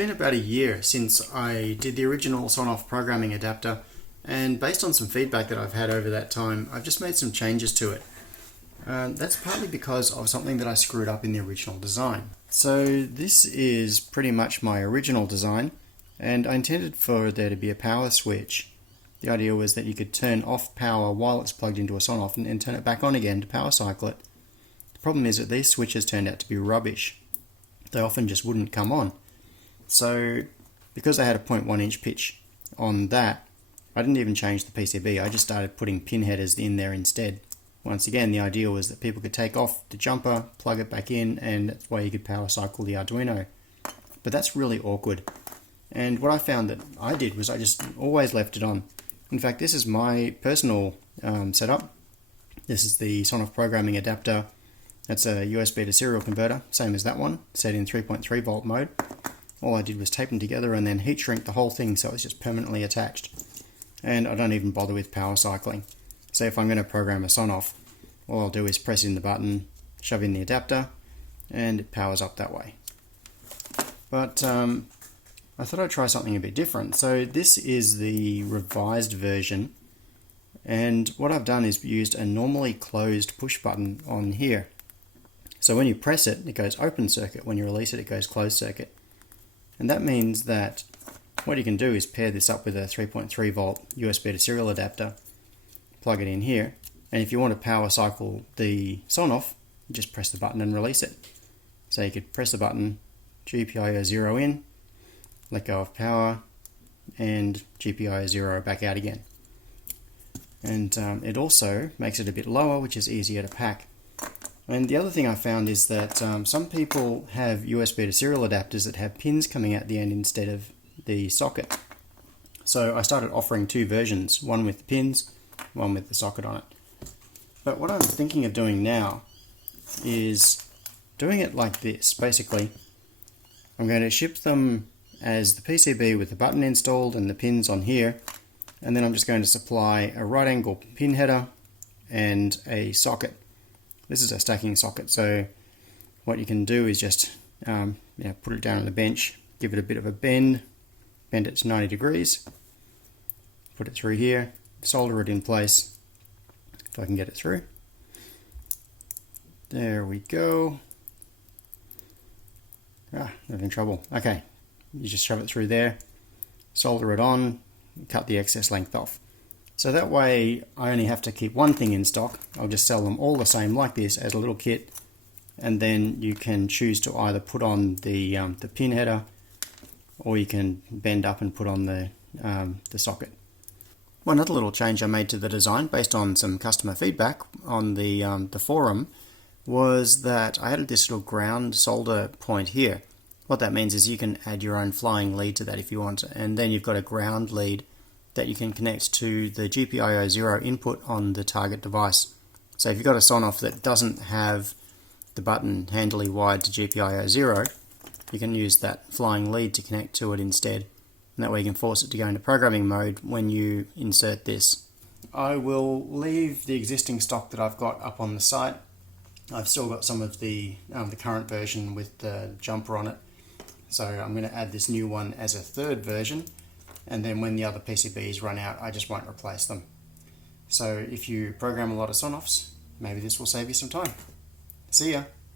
been about a year since I did the original Sonoff Programming Adapter, and based on some feedback that I've had over that time, I've just made some changes to it. That's partly because of something that I screwed up in the original design. So this is pretty much my original design, and I intended for there to be a power switch. The idea was that you could turn off power while it's plugged into a Sonoff and then turn it back on again to power cycle it. The problem is that these switches turned out to be rubbish. They often just wouldn't come on. So because I had a 0.1 inch pitch on that, I didn't even change the PCB. I just started putting pin headers in there instead. Once again, the idea was that people could take off the jumper, plug it back in, and that's why you could power cycle the Arduino. But that's really awkward. And what I found that I did was I just always left it on. In fact, this is my personal setup. This is the Sonoff Programming Adapter. That's a USB to serial converter, same as that one, set in 3.3 volt mode. All I did was tape them together and then heat shrink the whole thing so it's just permanently attached. And I don't even bother with power cycling. So if I'm going to program a Sonoff, all I'll do is press in the button, shove in the adapter, and it powers up that way. But I thought I'd try something a bit different. So this is the revised version, and what I've done is used a normally closed push button on here. So when you press it, it goes open circuit. When you release it, it goes closed circuit. And that means that what you can do is pair this up with a 3.3 volt USB to serial adapter, plug it in here, and if you want to power cycle the Sonoff, you just press the button and release it. So you could press the button, GPIO 0 in, let go of power, and GPIO 0 back out again. And it also makes it a bit lower, which is easier to pack. And the other thing I found is that some people have USB to serial adapters that have pins coming out the end instead of the socket. So I started offering two versions, one with the pins, one with the socket on it. But what I'm thinking of doing now is doing it like this. Basically, I'm going to ship them as the PCB with the button installed and the pins on here, and then I'm just going to supply a right angle pin header and a socket. This is a stacking socket, so what you can do is just put it down on the bench, give it a bit of a bend it to 90 degrees, put it through here, solder it in place, if I can get it through. There we go. Having trouble. Okay, you just shove it through there, solder it on, cut the excess length off. So that way I only have to keep one thing in stock. I'll just sell them all the same like this as a little kit, and then you can choose to either put on the pin header, or you can bend up and put on the socket. One other little change I made to the design based on some customer feedback on the forum was that I added this little ground solder point here. What that means is you can add your own flying lead to that if you want, and then you've got a ground lead that you can connect to the GPIO 0 input on the target device. So if you've got a Sonoff that doesn't have the button handily wired to GPIO 0, you can use that flying lead to connect to it instead. And that way you can force it to go into programming mode when you insert this. I will leave the existing stock that I've got up on the site. I've still got some of the current version with the jumper on it. So I'm going to add this new one as a third version. And then when the other PCBs run out, I just won't replace them. So if you program a lot of Sonoffs, maybe this will save you some time. See ya!